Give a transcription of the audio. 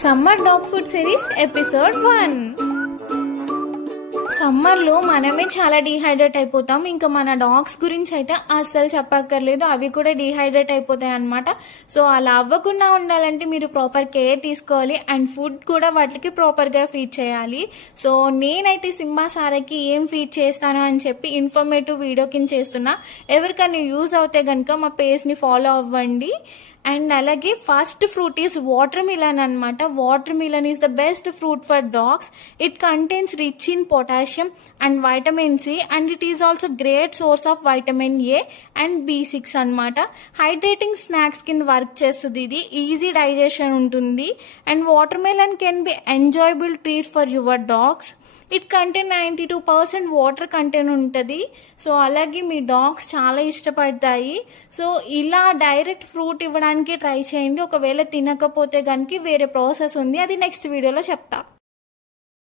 Summer dog food series episode 1. సమ్మర్లో మనమే చాలా డీహైడ్రేట్ అయిపోతాం. ఇంకా మన డాగ్స్ గురించి అయితే అస్సలు చెప్పక్కర్లేదు, అవి కూడా డీహైడ్రేట్ అయిపోతాయి అన్నమాట. సో అలా అవ్వకుండా ఉండాలంటే మీరు ప్రాపర్ కేర్ తీసుకోవాలి అండ్ ఫుడ్ కూడా వాటికి ప్రాపర్గా ఫీడ్ చేయాలి. సో నేనైతే సింబా సారకి ఏం ఫీడ్ చేస్తాను అని చెప్పి ఇన్ఫర్మేటివ్ వీడియో కింద చేస్తున్నా. ఎవరికైనా యూజ్ అవుతే కనుక మా పేజ్ని ఫాలో అవ్వండి. అండ్ అలాగే first fruit is watermelon అనమాట. Watermelon is the best fruit for dogs. It contains rich in potassium and vitamin C and it is also great source of vitamin A and B6 అనమాట. Hydrating snacks కింద work చేస్తుంది. ఇది easy digestion ఉంటుంది and watermelon can be enjoyable treat for your dogs. It contain 92% water content ఉంటుంది. So అలాగే మీ dogs చాలా ఇష్టపడతాయి. So ఇలా direct fruit ఇవ్వడానికి ట్రై చేయండి. ఒకవేళ తినకపోతే కనుక వేరే ప్రాసెస్ ఉంది, అది నెక్స్ట్ వీడియోలో చెప్తా.